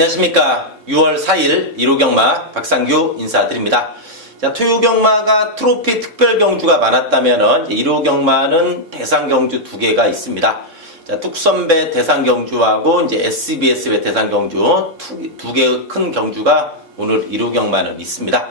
안녕하십니까. 6월 4일 1호 경마 박상규 인사드립니다. 자, 토요 경마가 트로피 특별 경주가 많았다면은 1호 경마는 대상 경주 2개가 있습니다. 자, 뚝선배 대상 경주하고 이제 SBS배 대상 경주 2개의 큰 경주가 오늘 1호 경마는 있습니다.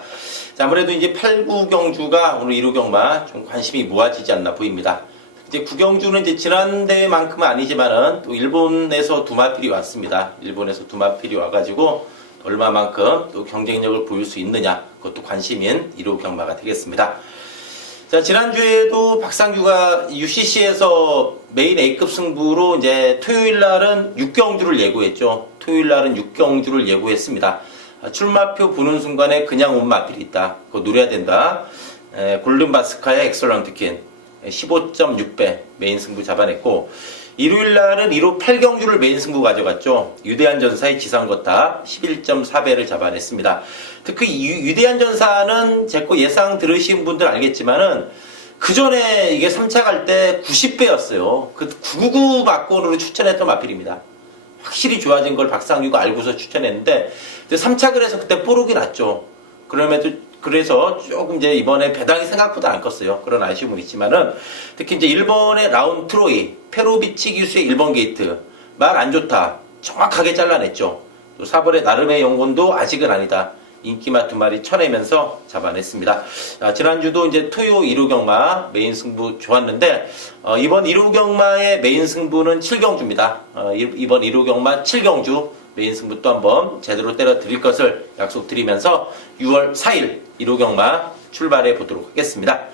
자, 아무래도 이제 8, 9 경주가 오늘 1호 경마 좀 관심이 모아지지 않나 보입니다. 이제 구경주는 이제 지난 대회만큼은 아니지만은 또 일본에서 두마필이 왔습니다. 일본에서 두마필이 와가지고 얼마만큼 또 경쟁력을 보일 수 있느냐, 그것도 관심인 1호 경마가 되겠습니다. 자, 지난주에도 박상규가 UCC에서 메인 A급 승부로 이제 토요일 날은 6경주를 예고했죠. 토요일 날은 6경주를 예고했습니다. 출마표 보는 순간에 그냥 온 마필이 있다. 그거 노려야 된다. 골든바스카의 엑설런트 퀸 15.6배 메인 승부 잡아냈고, 일요일 날은 1호 8경주를 메인 승부 가져갔죠. 유대한 전사의 지상거탑 11.4배를 잡아냈습니다. 특히 유대한 전사는 제 거 예상 들으신 분들 알겠지만은 그 전에 이게 3차 갈 때 90배였어요. 그 999 막권으로 추천했던 마필입니다. 확실히 좋아진 걸 박상규가 알고서 추천했는데 3차 그래서 그때 뽀록이 났죠. 그래서 조금 이제 이번에 배당이 생각보다 안 컸어요. 그런 아쉬움은 있지만은 특히 이제 일본의 라운트로이 페로비치 기수의 1번 게이트 말 안 좋다 정확하게 잘라냈죠. 또 4번의 나름의 영혼도 아직은 아니다. 인기마 2마리 쳐내면서 잡아냈습니다. 지난주도 이제 토요 1호 경마 메인 승부 좋았는데 이번 1호 경마의 메인 승부는 7경주입니다. 이번 1호 경마 7경주 메인 승부 또 한번 제대로 때려 드릴 것을 약속드리면서 6월 4일 1호 경마 출발해 보도록 하겠습니다.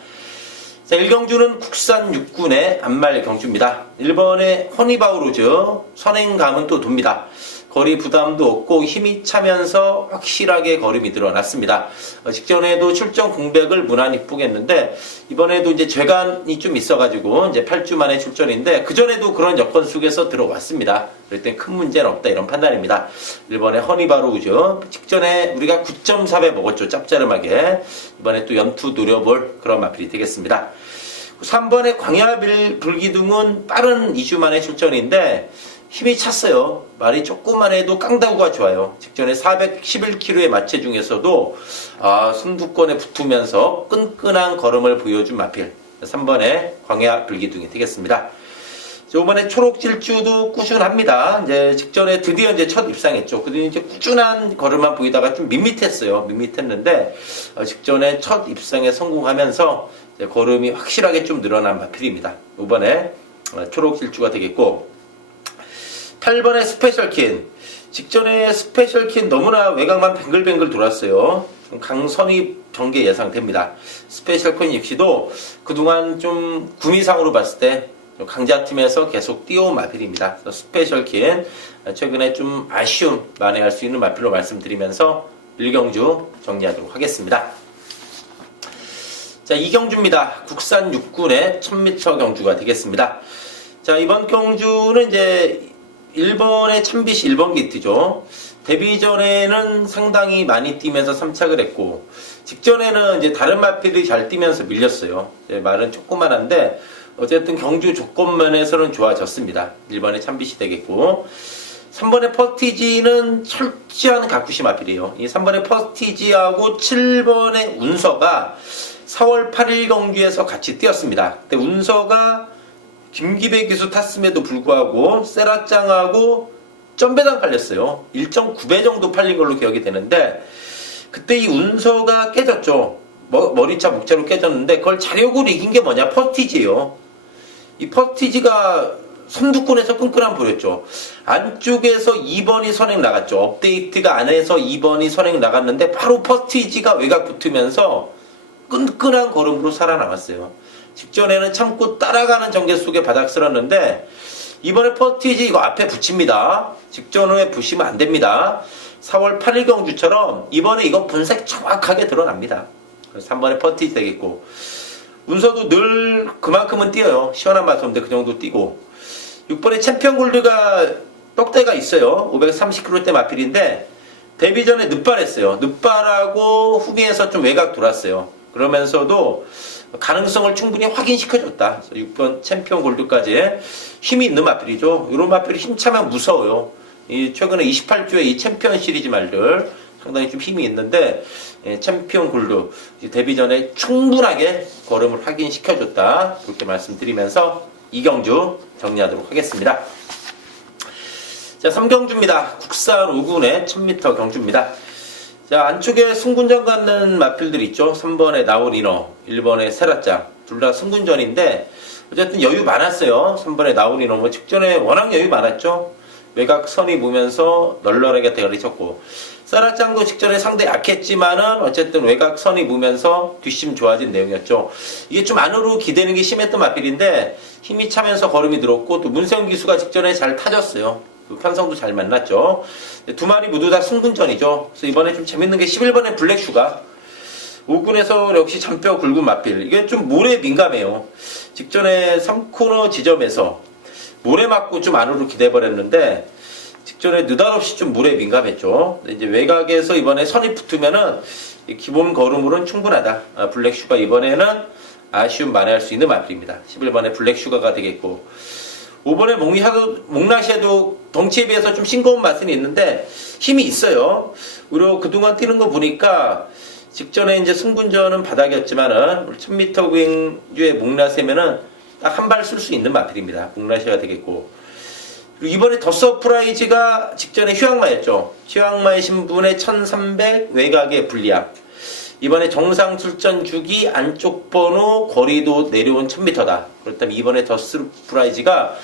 자, 1경주는 국산 육군의 안말 경주입니다. 1번의 허니바우로즈 선행감은 또 돕니다. 거리 부담도 없고 힘이 차면서 확실하게 걸음이 늘어났습니다. 직전에도 출전 공백을 무난히 쁘겠는데 이번에도 이제 재간이 좀 있어가지고 이제 8주 만에 출전인데 그 전에도 그런 여건 속에서 들어왔습니다. 그럴 땐 큰 문제는 없다 이런 판단입니다. 1번의 허니바로우즈 직전에 우리가 9.4배 먹었죠. 짭짤하게. 이번에 또 연투 노려볼 그런 마필이 되겠습니다. 3번의 광야 불기둥은 빠른 2주 만에 출전인데 힘이 찼어요. 말이 조금만 해도 깡다구가 좋아요. 직전에 411kg의 마체 중에서도 선두권에 붙으면서 끈끈한 걸음을 보여준 마필 3번의 광야 불기둥이 되겠습니다. 이번에 초록질주도 꾸준합니다. 이제 직전에 드디어 이제 첫 입상했죠. 그런데 이제 꾸준한 걸음만 보이다가 좀 밋밋했어요. 밋밋했는데 직전에 첫 입상에 성공하면서 이제 걸음이 확실하게 좀 늘어난 마필입니다. 이번에 초록질주가 되겠고, 8번의 스페셜킨 직전에 스페셜킨 너무나 외곽만 뱅글뱅글 돌았어요. 강선입 전개 예상됩니다. 스페셜킨 역시도 그동안 좀 구미상으로 봤을 때 강자팀에서 계속 뛰어온 마필입니다. 스페셜킨 최근에 좀 아쉬움 만회할 수 있는 마필로 말씀드리면서 1경주 정리하도록 하겠습니다. 자, 2경주입니다. 국산 육군의 1000m 경주가 되겠습니다. 자, 이번 경주는 이제 1번의 참빗이 1번 게이트죠. 데뷔 전에는 상당히 많이 뛰면서 3착을 했고, 직전에는 이제 다른 마필이 잘 뛰면서 밀렸어요. 말은 조그만한데, 어쨌든 경주 조건면에서는 좋아졌습니다. 1번의 참빗이 되겠고, 3번의 퍼스티지는 철저한 가쿠시 마필이에요. 이 3번의 퍼스티지하고 7번의 운서가 4월 8일 경주에서 같이 뛰었습니다. 근데 운서가 김기배 기수 탔음에도 불구하고 세라짱하고 점배당 팔렸어요. 1.9배 정도 팔린 걸로 기억이 되는데 그때 이 운서가 깨졌죠. 머리차 목차로 깨졌는데 그걸 자력으로 이긴 게 뭐냐? 퍼스티지예요. 이 퍼스티지가 선두권에서 끈끈함 보였죠. 안쪽에서 2번이 선행 나갔죠. 업데이트가 안에서 2번이 선행 나갔는데 바로 퍼스티지가 외곽 붙으면서 끈끈한 걸음으로 살아남았어요. 직전에는 참고 따라가는 전개 속에 바닥 쓸었는데 이번에 퍼스티지 이거 앞에 붙입니다. 직전에 부시면 안 됩니다. 4월 8일 경주처럼 이번에 이거 분색 정확하게 드러납니다. 그래서 3번에 퍼스티지 되겠고, 운서도 늘 그만큼은 뛰어요. 시원한 맛 없는데 그 정도 뛰고, 6번에 챔피언 골드가 떡대가 있어요. 530kg대 마필인데 데뷔 전에 늑발했어요. 늑발하고 후미에서 좀 외곽 돌았어요. 그러면서도 가능성을 충분히 확인시켜줬다. 6번 챔피언 골드까지 힘이 있는 마필이죠. 이런 마필이 힘차면 무서워요. 이 최근에 28주에 이 챔피언 시리즈 말들 상당히 좀 힘이 있는데 챔피언 골드 데뷔전에 충분하게 걸음을 확인시켜줬다. 그렇게 말씀드리면서 이경주 정리하도록 하겠습니다. 자, 3경주입니다. 국산 5군의 1000m 경주입니다. 자, 안쪽에 승군전 갖는 마필들 있죠. 3번에 나온이너, 1번에 세라짱. 둘 다 승군전인데 어쨌든 여유 많았어요. 3번에 나온이너 뭐 직전에 워낙 여유 많았죠. 외곽 선이 보면서 널널하게 대가리 쳤고, 세라짱도 직전에 상대 약했지만은 어쨌든 외곽 선이 보면서 뒷심 좋아진 내용이었죠. 이게 좀 안으로 기대는 게 심했던 마필인데 힘이 차면서 걸음이 늘었고, 또 문세훈 기수가 직전에 잘 타졌어요. 편성도 잘 만났죠. 두 마리 모두 다 승군전이죠. 그래서 이번에 좀 재밌는 게 11번의 블랙슈가 5군에서 역시 잔뼈 굵은 마필. 이게 좀 모래에 민감해요. 직전에 3코너 지점에서 모래 맞고 좀 안으로 기대버렸는데 직전에 느닷없이 좀 물에 민감했죠. 이제 외곽에서 이번에 선이 붙으면은 기본 걸음으로는 충분하다. 블랙슈가 이번에는 아쉬움 만회할 수 있는 마필입니다. 11번에 블랙슈가가 되겠고, 5번에 몽라시아도 덩치에 비해서 좀 싱거운 맛은 있는데 힘이 있어요. 그리고 그동안 뛰는 거 보니까 직전에 이제 승군전은 바닥이었지만은 1000m 경주의 몽라시아면은 딱 한 발 쓸 수 있는 마필입니다. 몽라시아가 되겠고, 그리고 이번에 더 서프라이즈가 직전에 휴양마였죠. 휴양마의 신분의 1300 외곽의 불리함. 이번에 정상 출전 주기 안쪽 번호 거리도 내려온 1000m다. 그렇다면 이번에 더 서프라이즈가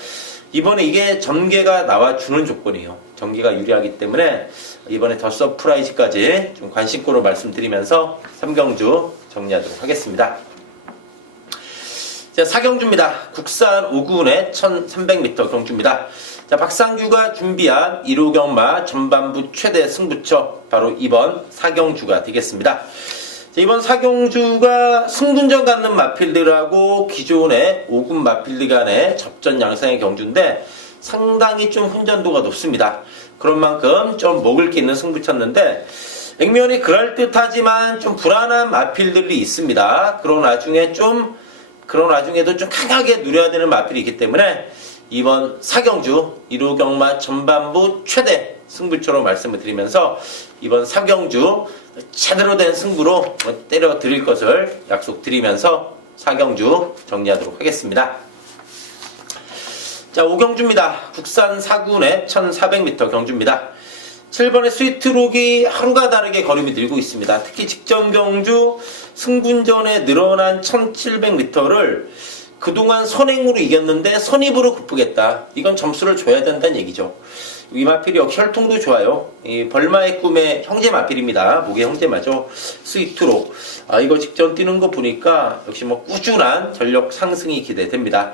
이번에 이게 전개가 나와주는 조건이에요. 전개가 유리하기 때문에 이번에 더 서프라이즈까지 좀 관심고로 말씀드리면서 3경주 정리하도록 하겠습니다. 자, 4경주입니다. 국산 5군의 1300m 경주입니다. 자, 박상규가 준비한 1호 경마 전반부 최대 승부처 바로 이번 4경주가 되겠습니다. 자, 이번 4경주가 승군전 갖는 마필들하고 기존의 5군 마필들 간의 접전 양상의 경주인데 상당히 좀 혼전도가 높습니다. 그런 만큼 좀 먹을 게 있는 승부처였는데 액면이 그럴듯하지만 좀 불안한 마필들이 있습니다. 그런 와중에도 좀 강하게 누려야 되는 마필이 있기 때문에 이번 4경주 1호 경마 전반부 최대 승부처로 말씀을 드리면서 이번 4경주 제대로 된 승부로 때려 드릴 것을 약속드리면서 4경주 정리하도록 하겠습니다. 자, 5경주입니다. 국산 4군의 1400m 경주입니다. 7번의 스위트록이 하루가 다르게 걸음이 늘고 있습니다. 특히 직전 경주 승군전에 늘어난 1700m를 그동안 선행으로 이겼는데 선입으로 극복했다. 이건 점수를 줘야 된다는 얘기죠. 이 마필이 역시 혈통도 좋아요. 이 벌마의 꿈의 형제 마필입니다. 목의 형제마죠. 스위트록. 이거 직전 뛰는 거 보니까 역시 뭐 꾸준한 전력 상승이 기대됩니다.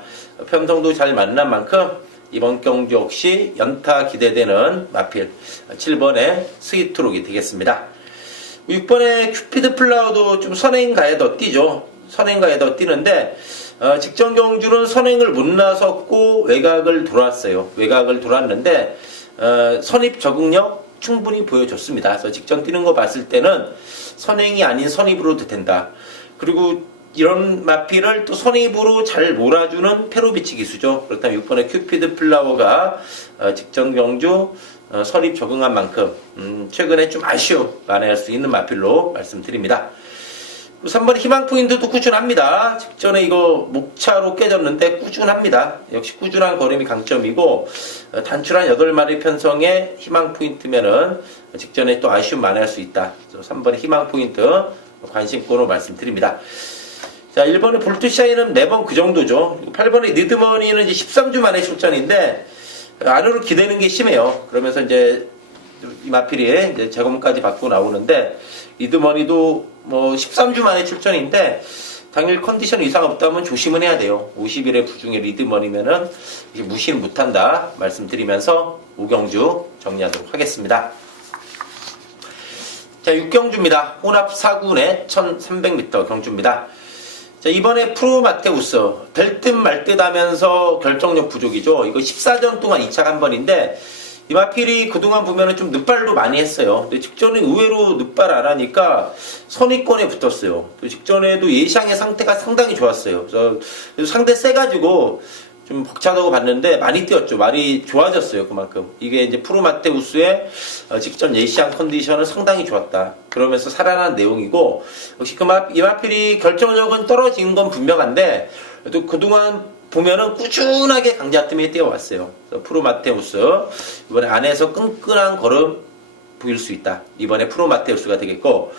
편성도 잘 만난 만큼 이번 경주 역시 연타 기대되는 마필 7번의 스위트록이 되겠습니다. 6번의 큐피드 플라워도 좀 선행가에 더 뛰죠. 선행가에 더 뛰는데 직전 경주는 선행을 못 나섰고 외곽을 돌았어요. 외곽을 돌았는데 선입 적응력 충분히 보여줬습니다. 그래서 직전 뛰는 거 봤을 때는 선행이 아닌 선입으로도 된다. 그리고 이런 마필을 또 선입으로 잘 몰아주는 페로비치 기수죠. 그렇다면 6번의 큐피드 플라워가 직전 경주 선입 적응한 만큼 최근에 좀 아쉬움 만회할 수 있는 마필로 말씀드립니다. 3번 희망 포인트도 꾸준합니다. 직전에 이거 목차로 깨졌는데 꾸준합니다. 역시 꾸준한 걸음이 강점이고 단출한 8마리 편성의 희망 포인트면은 직전에 또 아쉬움 만회할 수 있다. 3번의 희망 포인트 관심권으로 말씀드립니다. 자, 1번의 볼트샤이는 매번 그 정도죠. 8번의 니드머니는 이제 13주 만에 출전인데 안으로 기대는 게 심해요. 그러면서 이제 이 마필이 이제 재검까지 받고 나오는데 리드머니도 뭐 13주 만에 출전인데 당일 컨디션 이상 없다면 조심은 해야 돼요. 50일의 부중의 리드머니면은 무시는 못한다 말씀드리면서 5경주 정리하도록 하겠습니다. 자, 6경주입니다. 혼합 4군의 1300m 경주입니다. 자, 이번에 프로마테우스 될 듯 말 듯 하면서 결정력 부족이죠. 이거 14전 동안 2차 한 번인데 이 마필이 그동안 보면은 좀 늑발도 많이 했어요. 근데 직전에 의외로 늑발 안 하니까 선위권에 붙었어요. 또 직전에도 예상의 상태가 상당히 좋았어요. 그래서 상대 세가지고 좀 벅차다고 봤는데 많이 뛰었죠. 많이 좋아졌어요. 그만큼. 이게 이제 프로마테우스의 직전 예시한 컨디션은 상당히 좋았다. 그러면서 살아난 내용이고, 역시 이마필이 결정력은 떨어진 건 분명한데, 또 그동안 보면은 꾸준하게 강자팀에 뛰어왔어요. 프로마테우스. 이번에 안에서 끈끈한 걸음 보일 수 있다. 이번에 프로마테우스가 되겠고,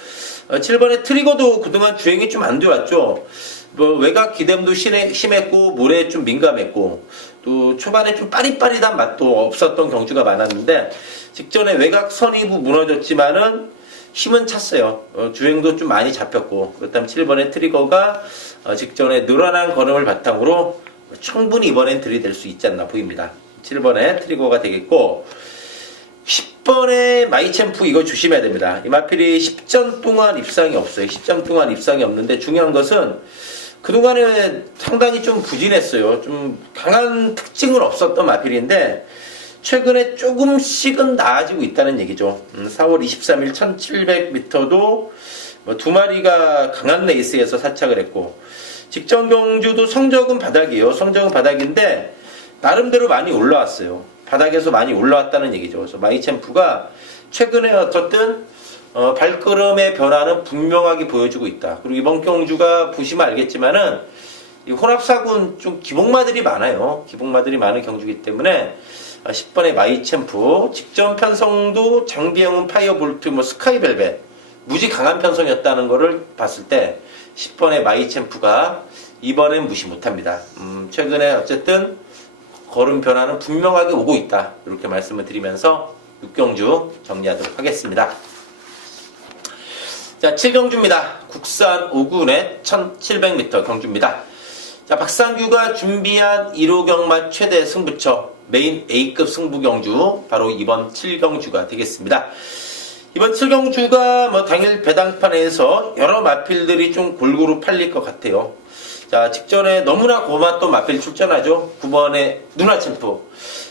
7번에 트리거도 그동안 주행이 좀 안 좋았죠. 뭐 외곽 기댐도 심했고 모래에 좀 민감했고 또 초반에 좀 빠릿빠릿한 맛도 없었던 경주가 많았는데 직전에 외곽 선이부 무너졌지만은 힘은 찼어요. 주행도 좀 많이 잡혔고 그렇다면 7번의 트리거가 직전에 늘어난 걸음을 바탕으로 충분히 이번엔 들이댈 수 있지 않나 보입니다. 7번의 트리거가 되겠고 10번의 마이챔프 이거 조심해야 됩니다. 이마필이 10전 동안 입상이 없어요. 10전 동안 입상이 없는데 중요한 것은 그동안에 상당히 좀 부진했어요. 좀 강한 특징은 없었던 마필인데 최근에 조금씩은 나아지고 있다는 얘기죠. 4월 23일 1700m도 두 마리가 강한 레이스에서 사착을 했고 직전 경주도 성적은 바닥이에요. 성적은 바닥인데 나름대로 많이 올라왔어요. 바닥에서 많이 올라왔다는 얘기죠. 그래서 마이챔프가 최근에 어떻든 발걸음의 변화는 분명하게 보여주고 있다. 그리고 이번 경주가 보시면 알겠지만은 이 혼합사군 좀 기복마들이 많아요. 기복마들이 많은 경주이기 때문에 10번의 마이챔프 직전 편성도 장비형은 파이어볼트 스카이벨벳 무지 강한 편성이었다는 것을 봤을 때 10번의 마이챔프가 이번엔 무시 못합니다. 최근에 어쨌든 걸음 변화는 분명하게 오고 있다. 이렇게 말씀을 드리면서 6경주 정리하도록 하겠습니다. 자, 7경주입니다. 국산 5군의 1700m 경주입니다. 자, 박상규가 준비한 1호 경마 최대 승부처 메인 A급 승부 경주 바로 이번 7경주가 되겠습니다. 이번 7경주가 당일 배당판에서 여러 마필들이 좀 골고루 팔릴 것 같아요. 자, 직전에 너무나 고맙던 마필 출전하죠. 9번의 누나챔프.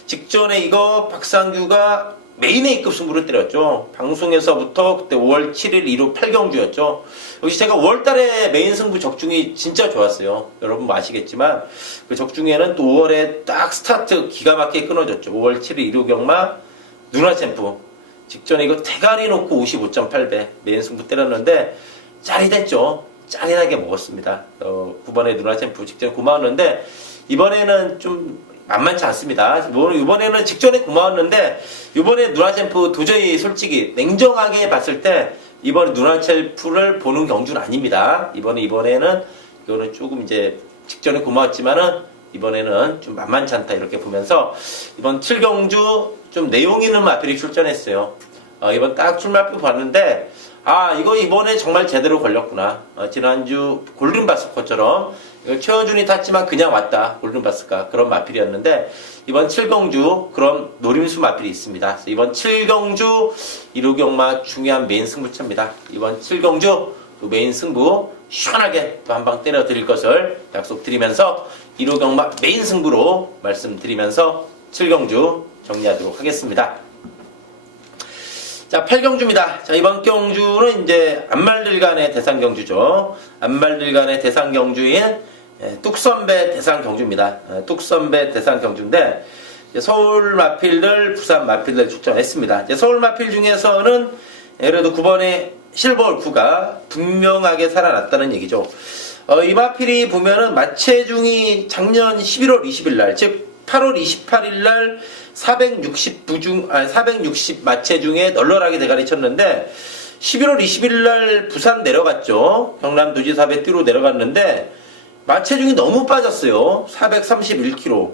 직전에 이거 박상규가 메인 A급 승부를 때렸죠. 방송에서부터 그때 5월 7일 1호 8경주였죠. 여기 제가 5월달에 메인 승부 적중이 진짜 좋았어요. 여러분 뭐 아시겠지만 그 적중에는 또 5월에 딱 스타트 기가 막히게 끊어졌죠. 5월 7일 1호 경마 누나챔프. 직전에 이거 대가리 놓고 55.8배 메인 승부 때렸는데 짜릿했죠. 짜릿하게 먹었습니다. 9번의 누나챔프 직전에 고마웠는데 이번에는 좀 만만치 않습니다. 이번에는 직전에 고마웠는데 이번에 누나챔프 도저히 솔직히 냉정하게 봤을 때 이번에 누나챔프를 보는 경주는 아닙니다. 이번에는 이거는 조금 이제 직전에 고마웠지만은 이번에는 좀 만만치 않다 이렇게 보면서 이번 7경주 좀 내용 있는 마필이 출전했어요. 이번 딱 출마표 봤는데 이거 이번에 정말 제대로 걸렸구나. 지난주 골든바스커처럼 최원준이 탔지만 그냥 왔다. 골든바스카 그런 마필이었는데 이번 7경주 그런 노림수 마필이 있습니다. 이번 7경주 1호 경마 중요한 메인 승부처입니다. 이번 7경주 메인 승부 시원하게 또 한 방 때려 드릴 것을 약속드리면서 1호 경마 메인 승부로 말씀드리면서 7경주 정리하도록 하겠습니다. 자, 8경주입니다. 자, 이번 경주는 이제 안말들 간의 대상 경주죠. 안말들 간의 대상 경주인 뚝선배 대상 경주입니다. 뚝선배 대상 경주인데 서울 마필들, 부산 마필들 출전했습니다. 서울 마필 중에서는 그래도 9번의 실버울프가 분명하게 살아났다는 얘기죠. 이 마필이 보면은 마체중이 작년 11월 20일 날, 즉 8월 28일 날 460 마체 중에 널널하게 대가리 쳤는데 11월 20일 날 부산 내려갔죠. 경남도지사배 뛰로 내려갔는데 마체중이 너무 빠졌어요. 431kg.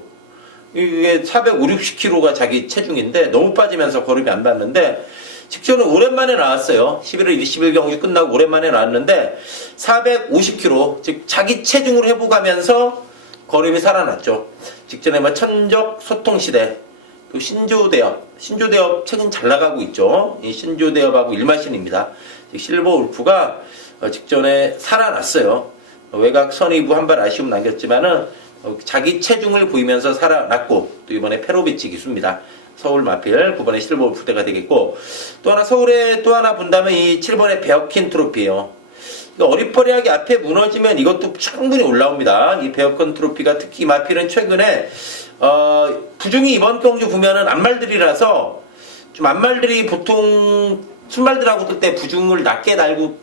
이게 450, 60kg가 자기 체중인데 너무 빠지면서 걸음이 안 닿는데 직전에 오랜만에 나왔어요. 11월 20일 경기 끝나고 오랜만에 나왔는데 450kg, 즉 자기 체중으로 회복하면서 걸음이 살아났죠. 직전에 천적 소통시대, 또 신조대업 최근 잘 나가고 있죠. 이 신조대업하고 일마신입니다. 실버울프가 직전에 살아났어요. 외곽 선의부 한 발 아쉬움 남겼지만은 자기 체중을 보이면서 살아났고 또 이번에 페로비치 기수입니다. 서울 마필 9번의 실버울프대가 되겠고 또 하나 서울에 또 하나 본다면 이 7번의 베어킨 트로피예요. 어리버리하게 앞에 무너지면 이것도 충분히 올라옵니다. 이 베어컨 트로피가 특히 이 마필은 최근에 부중이 이번 경주 보면은 안말들이라서 좀 안말들이 보통 순말들하고 뜰 때 부중을 낮게 달고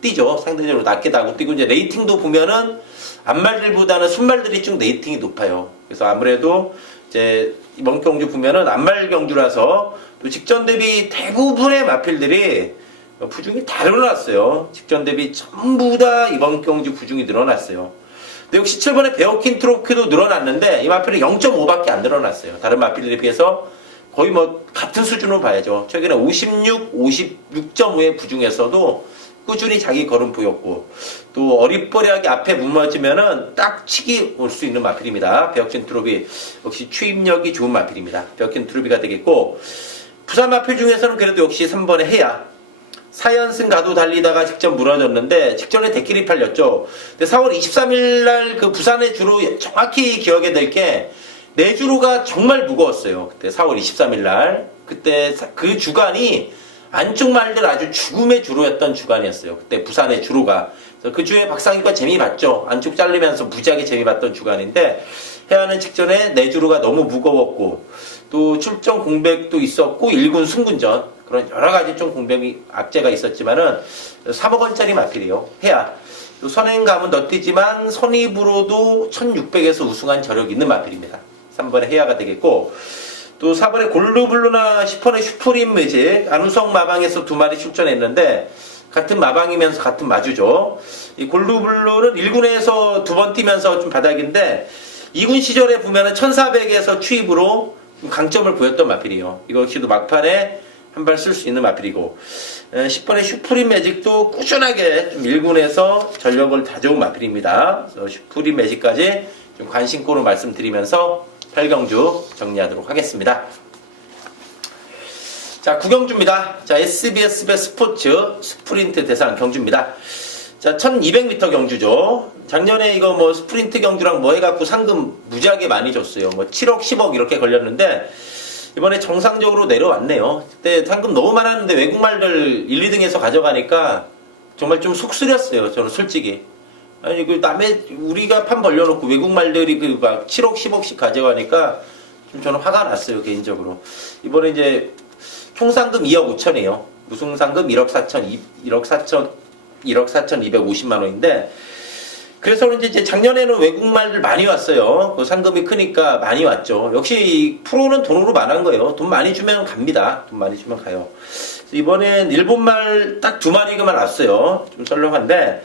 뛰죠. 상대적으로 낮게 달고 뛰고 이제 레이팅도 보면은 안말들보다는 순말들이 좀 레이팅이 높아요. 그래서 아무래도 이제 이번 경주 보면은 안말 경주라서 또 직전 대비 대부분의 마필들이 부중이 다 늘어났어요. 직전 대비 전부 다 이번 경주 부중이 늘어났어요. 근데 역시 7번의 베어킨 트로피도 늘어났는데 이 마필은 0.5밖에 안 늘어났어요. 다른 마필들에 비해서 거의 뭐 같은 수준으로 봐야죠. 최근에 56, 56.5의 부중에서도 꾸준히 자기 걸음 보였고 또 어리버리하게 앞에 무너지면은 딱 치기 올 수 있는 마필입니다. 베어킨 트로피 역시 추임력이 좋은 마필입니다. 베어킨 트로피가 되겠고 부산 마필 중에서는 그래도 역시 3번의 해야 4연승 가도 달리다가 직전 무너졌는데 직전에 대끼리 팔렸죠. 근데 4월 23일 날 그 부산의 주로 정확히 기억에 될 게 내주로가 정말 무거웠어요. 그때 4월 23일 날 그때 그 주간이 안쪽 말들 아주 죽음의 주로였던 주간이었어요. 그때 부산의 주로가. 그래서 그 주에 박상익과 재미 봤죠. 안쪽 잘리면서 무지하게 재미 봤던 주간인데 해안은 직전에 내주로가 너무 무거웠고 또 출정 공백도 있었고 1군 승군전 그런 여러 가지 좀 공백이 악재가 있었지만은 3억 원짜리 마필이요. 해야. 또 선행감은 너뛰지만 선입으로도 1600에서 우승한 저력 있는 마필입니다. 3번의 해야가 되겠고 또 4번에 골드블루나 10번의 슈프림 매직 안우성 마방에서 2마리 출전했는데 같은 마방이면서 같은 마주죠. 이 골드블루는 1군에서 2번 뛰면서 좀 바닥인데 2군 시절에 보면은 1400에서 추입으로 좀 강점을 보였던 마필이에요. 이거 역시도 막판에 한 발 쓸 수 있는 마필이고 10번의 슈프림 매직도 꾸준하게 좀 1군에서 전력을 다져온 마필입니다. 그래서 슈프림 매직까지 좀 관심고로 말씀드리면서 8경주 정리하도록 하겠습니다. 자, 9경주입니다. 자, SBS 스포츠 스프린트 대상 경주입니다. 자, 1200m 경주죠. 작년에 이거 뭐 스프린트 경주랑 뭐 해갖고 상금 무지하게 많이 줬어요. 뭐 7억, 10억 이렇게 걸렸는데 이번에 정상적으로 내려왔네요. 그때 상금 너무 많았는데 외국말들 1, 2등에서 가져가니까 정말 좀 속 쓰렸어요. 저는 솔직히. 아니, 그 남의, 우리가 판 벌려놓고 외국말들이 그 막 7억, 10억씩 가져가니까 좀 저는 화가 났어요, 개인적으로. 이번에 이제 총 상금 2억 5천이에요. 우승 상금 1억 4천, 1억 4천 250만 원인데, 그래서 그런지 이제 작년에는 외국말들 많이 왔어요. 그 상금이 크니까 많이 왔죠. 역시 프로는 돈으로 만한 거예요. 돈 많이 주면 갑니다. 돈 많이 주면 가요. 이번엔 일본말 딱 2마리가만 왔어요. 좀 썰렁한데,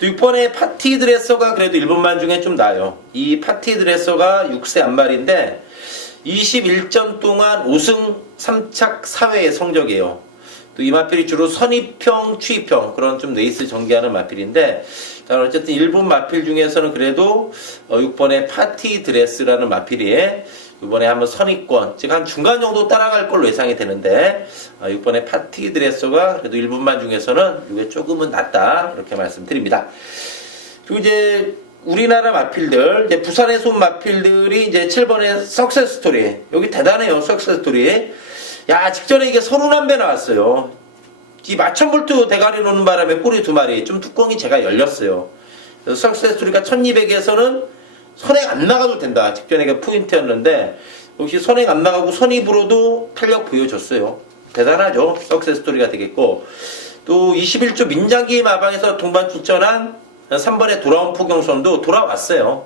6번의 파티 드레서가 그래도 일본말 중에 좀 나아요. 이 파티 드레서가 6세 안말인데 21전 동안 5승 3착 4회의 성적이에요. 또 이 마필이 주로 선입형, 추입형 그런 좀 레이스 전개하는 마필인데 어쨌든 일본 마필 중에서는 그래도 6번의 파티 드레스라는 마필이 이번에 한번 선입권, 즉 한 중간 정도 따라갈 걸로 예상이 되는데 6번의 파티 드레서가 그래도 일본만 중에서는 이게 조금은 낫다 이렇게 말씀드립니다. 그리고 이제 우리나라 마필들, 이제 부산에서 온 마필들이 이제 7번의 석세스 스토리. 여기 대단해요, 석세스 스토리. 야, 직전에 이게 서른한배 나왔어요. 이 마천볼트 대가리 놓는 바람에 꼬리 2마리, 좀 뚜껑이 제가 열렸어요. 그래서 석세스 스토리가 1200에서는 선행 안 나가도 된다. 직전에 포인트였는데, 역시 선행 안 나가고 선입으로도 탄력 보여줬어요. 대단하죠. 석세스 스토리가 되겠고, 또 21조 민장기 마방에서 동반 출전한 3번의 돌아온 포경선도 돌아왔어요.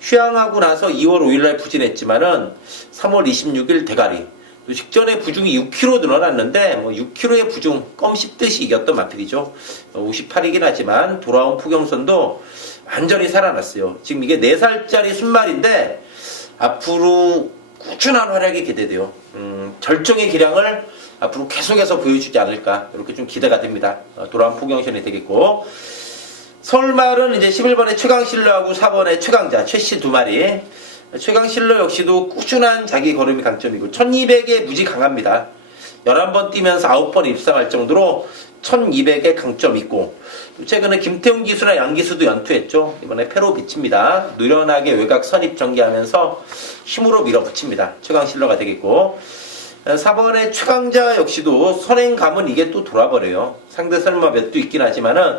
휴양하고 나서 2월 5일날 부진했지만은 3월 26일 대가리. 또 직전에 부중이 6kg 늘어났는데 뭐 6kg의 부중 껌 씹듯이 이겼던 마필이죠. 58이긴 하지만 돌아온 포경선도 완전히 살아났어요. 지금 이게 4살짜리 순말인데 앞으로 꾸준한 활약이 기대돼요. 절정의 기량을 앞으로 계속해서 보여주지 않을까 이렇게 좀 기대가 됩니다. 돌아온 포경선이 되겠고 서울말은 이제 11번의 최강실러하고 4번의 최강자 최씨 2마리. 최강실러 역시도 꾸준한 자기 걸음이 강점이고 1200에 무지 강합니다. 11번 뛰면서 9번 입상할 정도로 1200에 강점 있고 최근에 김태훈 기수나 양기수도 연투했죠. 이번에 패로 비칩니다. 누련하게 외곽 선입 전개하면서 힘으로 밀어붙입니다. 최강실러가 되겠고 4번의 최강자 역시도 선행감은 이게 또 돌아버려요. 상대 설마 몇 도 있긴 하지만은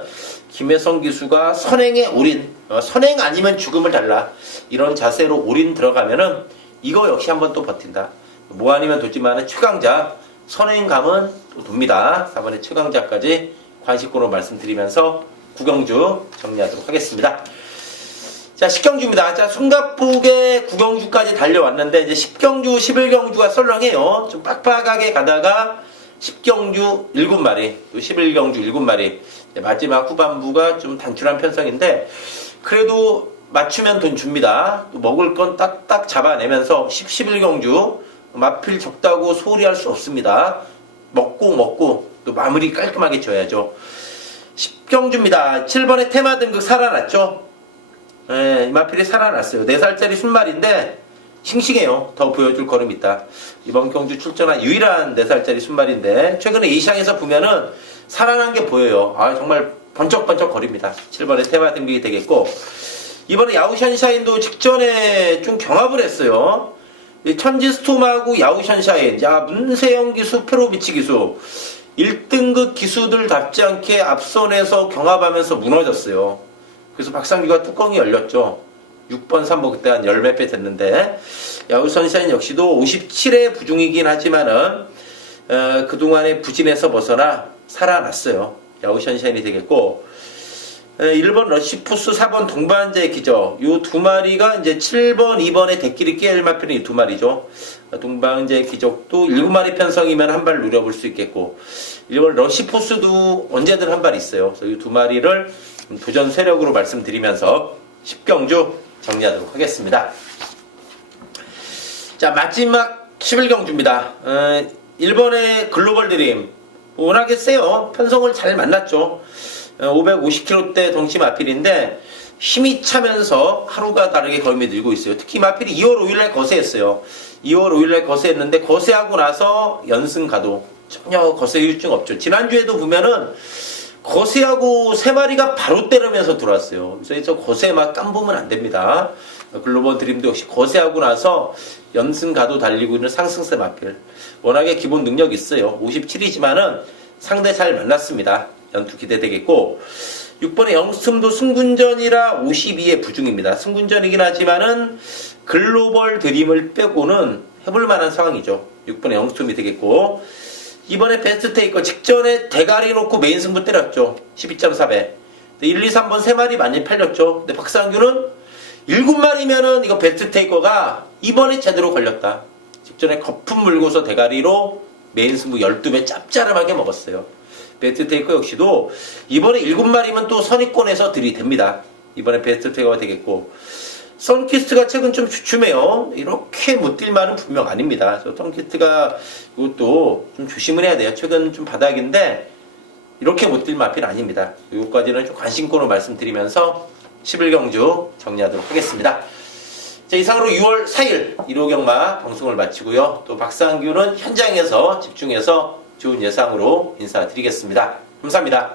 김혜성 기수가 선행에 올인, 선행 아니면 죽음을 달라 이런 자세로 올인 들어가면은 이거 역시 한번 또 버틴다. 뭐 아니면 도지만은 최강자 선행감은 또 돕니다. 4번의 최강자까지 관식으로 말씀드리면서 9경주 정리하도록 하겠습니다. 자, 10경주입니다. 자, 숨가쁘게 9경주까지 달려왔는데, 이제 10경주, 11경주가 썰렁해요. 좀 빡빡하게 가다가 10경주 7마리, 또 11경주 7마리. 마지막 후반부가 좀 단출한 편성인데, 그래도 맞추면 돈 줍니다. 또 먹을 건 딱딱 잡아내면서 11경주, 마필 적다고 소홀히 할 수 없습니다. 먹고, 또 마무리 깔끔하게 줘야죠. 10경주입니다. 7번의 테마 등극 살아났죠? 네, 마필이 살아났어요. 4살짜리 순말인데 싱싱해요. 더 보여줄 걸음이 있다. 이번 경주 출전한 유일한 4살짜리 순말인데 최근에 이 시장에서 보면은 살아난 게 보여요. 아, 정말 번쩍번쩍 거립니다. 7번에 테마 등극이 되겠고, 이번에 야우션샤인도 직전에 좀 경합을 했어요. 천지스톰하고 야우션샤인, 야, 문세영 기수, 페로비치 기수 1등급 기수들답지 않게 앞선에서 경합하면서 무너졌어요. 그래서 박상규가 뚜껑이 열렸죠. 6번, 3번 그때 한 10몇 배 됐는데, 야우선샤인 역시도 57의 부중이긴 하지만은 그동안의 부진에서 벗어나 살아났어요. 야우선샤인이 되겠고, 1번 러시푸스, 4번 동반자의 기적, 요 두 마리가 이제 7번, 2번의 대끼리 깨일 마필은 이 두 마리죠. 동반자의 기적도 7마리 편성이면 한 발 누려볼 수 있겠고, 1번 러시푸스도 언제든 한 발 있어요. 그래서 이 두 마리를 도전 세력으로 말씀드리면서 10경주 정리하도록 하겠습니다. 자, 마지막 11경주입니다. 1번의 글로벌 드림. 워낙에 세요. 편성을 잘 만났죠. 550kg대 덩치 마필인데 힘이 차면서 하루가 다르게 걸음이 늘고 있어요. 특히 마필이 2월 5일날 거세했어요. 2월 5일날 거세했는데 거세하고 나서 연승 가도 전혀 거세 후유증 없죠. 지난주에도 보면은 거세하고 3마리가 바로 때리면서 들어왔어요. 그래서 거세 막 깜보면 안 됩니다. 글로벌 드림도 역시 거세하고 나서 연승 가도 달리고 있는 상승세 마필. 워낙에 기본 능력이 있어요. 57이지만은 상대 잘 만났습니다. 연투 기대되겠고, 6번의 영스텀도 승군전이라 52의 부중입니다. 승군전이긴 하지만은 글로벌 드림을 빼고는 해볼 만한 상황이죠. 6번의 영스텀이 되겠고, 이번에 베스트 테이커 직전에 대가리 놓고 메인 승부 때렸죠. 12.4배. 1, 2, 3번 3마리 많이 팔렸죠. 근데 박상규는 7마리면은 이거 베스트 테이커가 이번에 제대로 걸렸다. 직전에 거품 물고서 대가리로 메인 승부 12배 짭짤하게 먹었어요. 베스트 테이커 역시도 이번에 7마리면 또 선의권에서 들이댑니다. 이번에 베스트 테이커가 되겠고, 선키스트가 최근 좀 주춤해요. 이렇게 못 뛸만은 분명 아닙니다. 선키스트가 이것도 좀 조심을 해야 돼요. 최근 좀 바닥인데 이렇게 못 뛸 마필 아닙니다. 이것까지는 좀 관심권으로 말씀드리면서 11경주 정리하도록 하겠습니다. 자, 이상으로 6월 4일 1호 경마 방송을 마치고요. 또 박상규는 현장에서 집중해서 좋은 예상으로 인사드리겠습니다. 감사합니다.